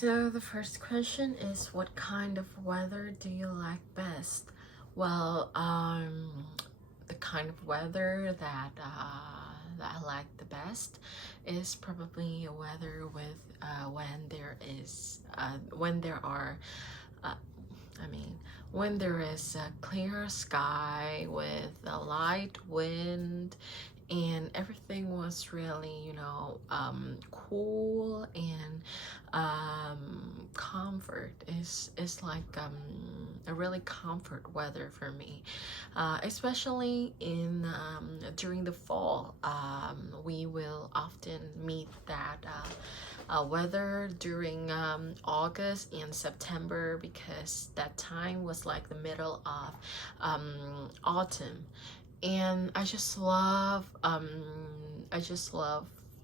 So the first question is, what kind of weather do you like best? Well, the kind of weather that I like the best is probably a weather with when there are uh, I mean when there is a clear sky with a light wind and everything was really, cool and comfort is like a really comfort weather for me, especially in during the fall. We will often meet that weather during August and September because that time was like the middle of autumn, and I just love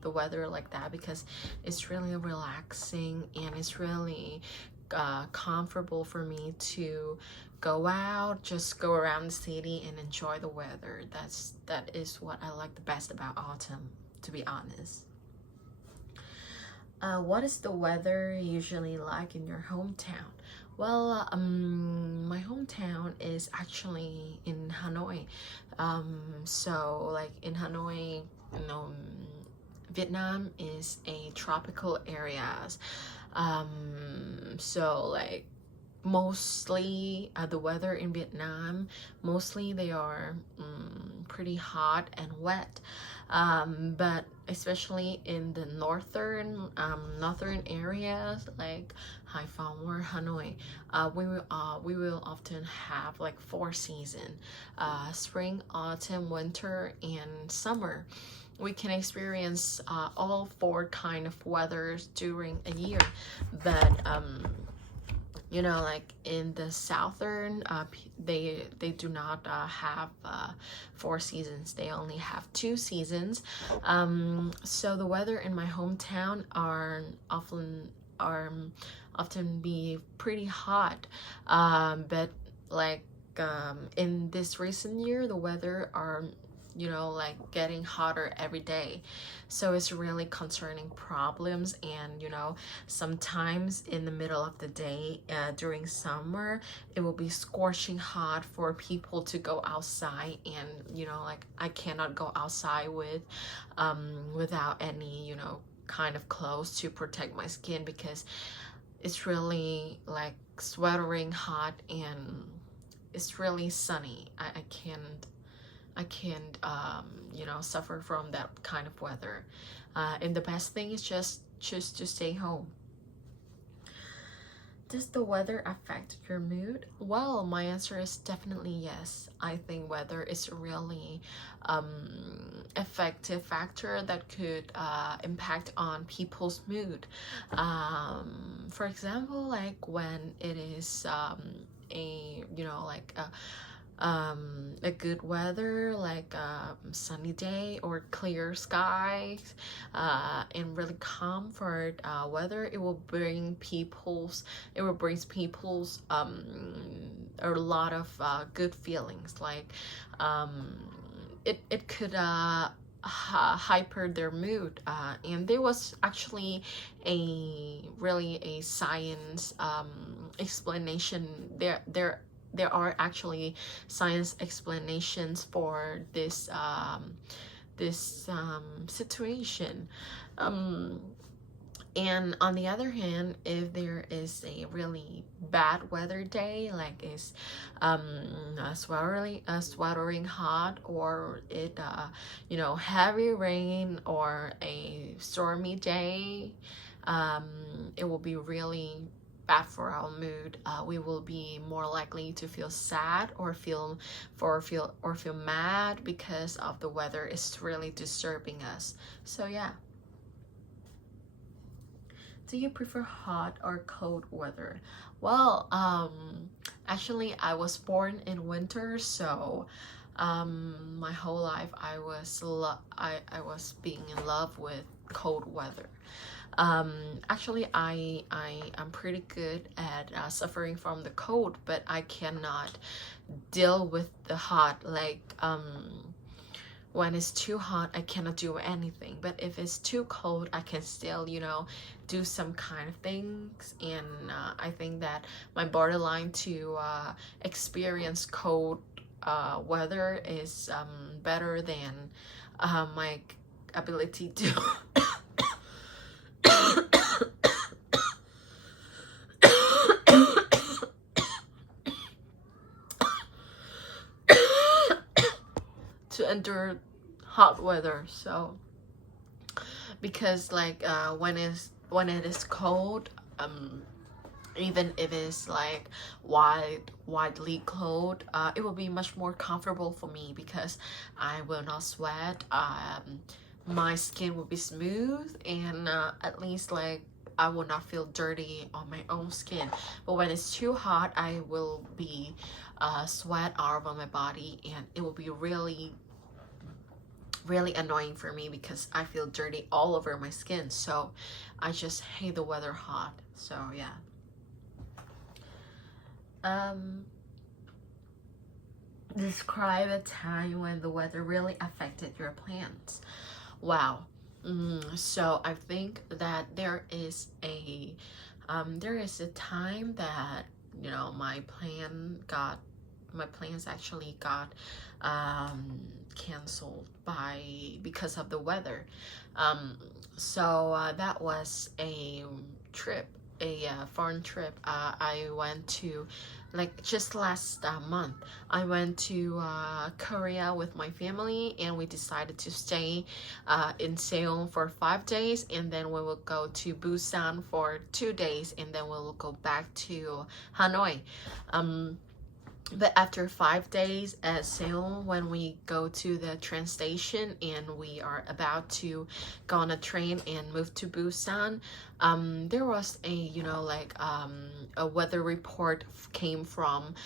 the weather like that because it's really relaxing and it's really comfortable for me to go out, just go around the city and enjoy the weather. That is what I like the best about autumn, to be honest. What is the weather usually like in your hometown? Well, my hometown is actually in Hanoi. So like in Hanoi, you know, Vietnam is a tropical areas. So like mostly the weather in Vietnam, mostly they are pretty hot and wet, but especially in the northern areas like Haiphong or Hanoi, we will often have like four seasons: spring, autumn, winter, and summer. We can experience all four kind of weathers during a year, but like in the southern, they do not have four seasons. They only have two seasons. So the weather in my hometown are often be pretty hot, but like in this recent year the weather are like getting hotter every day, so it's really concerning problems. And sometimes in the middle of the day during summer it will be scorching hot for people to go outside, and like I cannot go outside without any kind of clothes to protect my skin because it's really like sweltering hot and it's really sunny. I can't suffer from that kind of weather. And the best thing is just to stay home. Does the weather affect your mood? Well, my answer is definitely yes. I think weather is a really effective factor that could impact on people's mood. For example, like when it is a good weather, like sunny day or clear skies, and really comfort weather, it will brings people's a lot of good feelings, like it could hyper their mood, and there was actually a science explanation. There are actually science explanations for this situation. And on the other hand, if there is a really bad weather day, like it's sweltering hot, or heavy rain, or a stormy day, it will be really bad for our mood. We will be more likely to feel sad or feel mad because of the weather is really disturbing us. So yeah. Do you prefer hot or cold weather? Well, actually I was born in winter, so my whole life I was being in love with cold weather. Actually, I am pretty good at suffering from the cold, but I cannot deal with the hot. Like when it's too hot, I cannot do anything. But if it's too cold, I can still, you know, do some kind of things. And I think that my borderline to experience cold weather is better than my ability to to endure hot weather. So because like when it is cold, even if it's like widely cold, it will be much more comfortable for me because I will not sweat. My skin will be smooth, and at least like I will not feel dirty on my own skin. But when it's too hot, I will be sweat all over my body, and it will be really annoying for me because I feel dirty all over my skin. So I just hate the weather hot. So yeah. Describe a time when the weather really affected your plans. Wow. So I think that there is a time that, you know, my plans actually got canceled because of the weather. So that was a trip, a foreign trip. I went to, like, just last month, I went to Korea with my family, and we decided to stay in Seoul for 5 days, and then we will go to Busan for 2 days, and then we will go back to Hanoi. But after 5 days at Seoul, when we go to the train station and we are about to go on a train and move to Busan, there was a, you know, like a weather report came from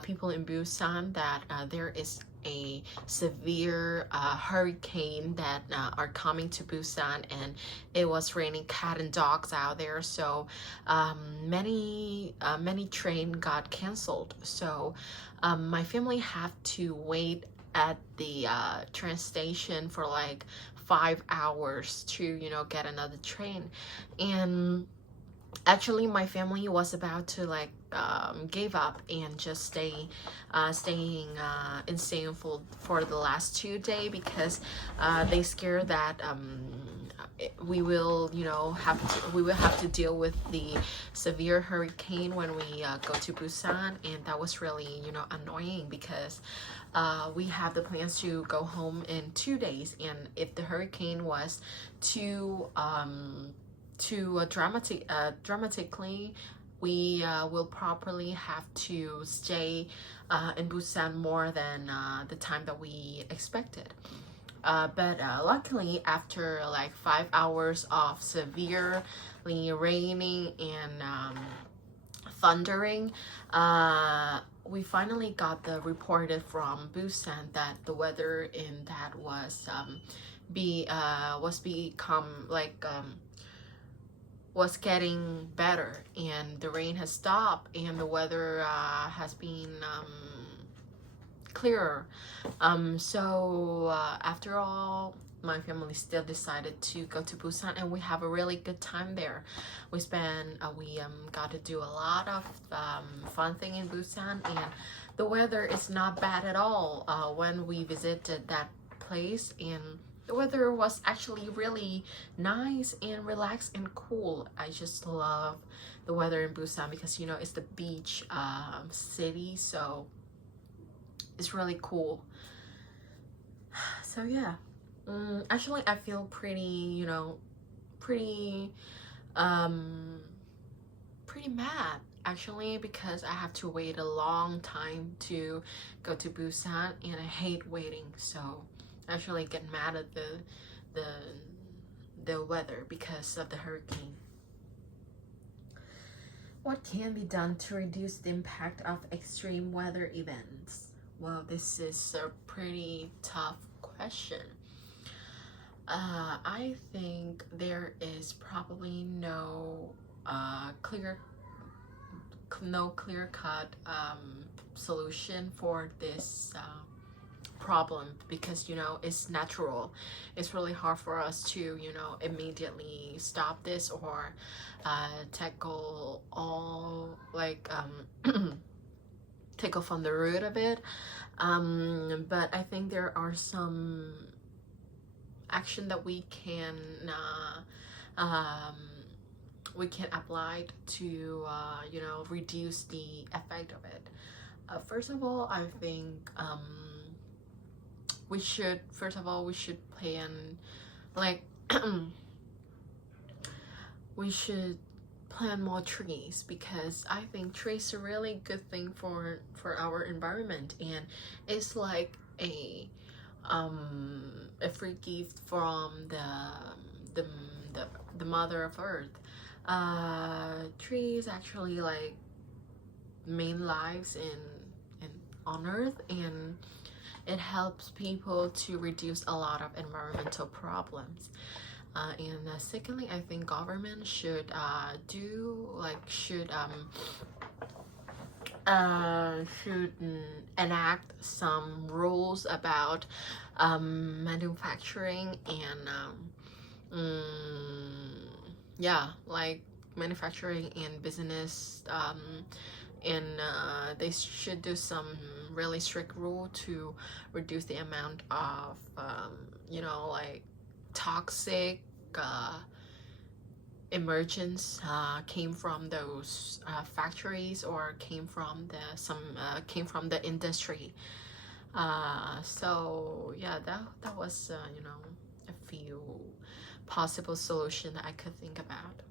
people in Busan that there is a severe hurricane that are coming to Busan, and it was raining cat and dogs out there. So many train got canceled. So my family have to wait at the train station for like 5 hours to, you know, get another train. And actually my family was about to like give up and just staying in Seoul for the last 2 days because they scared that we will, you know, we will have to deal with the severe hurricane when we go to Busan. And that was really, you know, annoying because we have the plans to go home in 2 days, and if the hurricane was too dramatically, we will probably have to stay in Busan more than the time that we expected. But luckily, after like 5 hours of severely raining and thundering, we finally got the reported from Busan that the weather in that was was getting better, and the rain has stopped, and the weather has been clearer. So after all, my family still decided to go to Busan, and we have a really good time there. We got to do a lot of fun thing in Busan, and the weather is not bad at all when we visited that place. And the weather was actually really nice and relaxed and cool. I just love the weather in Busan because, you know, it's the beach city, so it's really cool. So yeah, actually I feel pretty, you know, pretty mad actually, because I have to wait a long time to go to Busan, and I hate waiting. So I actually get mad at the weather because of the hurricane. What can be done to reduce the impact of extreme weather events? Well, this is a pretty tough question. I think there is probably no clear-cut solution for this problem, because you know it's natural. It's really hard for us to, you know, immediately stop this or tackle all like tackle from the root of it. But I think there are some action that we can apply to you know, reduce the effect of it. First of all, I think we should plan, like we should plant more trees, because I think trees are really good thing for our environment, and it's like a free gift from the the mother of earth. Trees actually like main lives in on earth, and it helps people to reduce a lot of environmental problems. And secondly, I think government should enact some rules about manufacturing and yeah, like manufacturing and business, and they should do some really strict rule to reduce the amount of you know, like toxic emergence came from those factories, or came from the industry. So yeah, that was you know, a few possible solution that I could think about.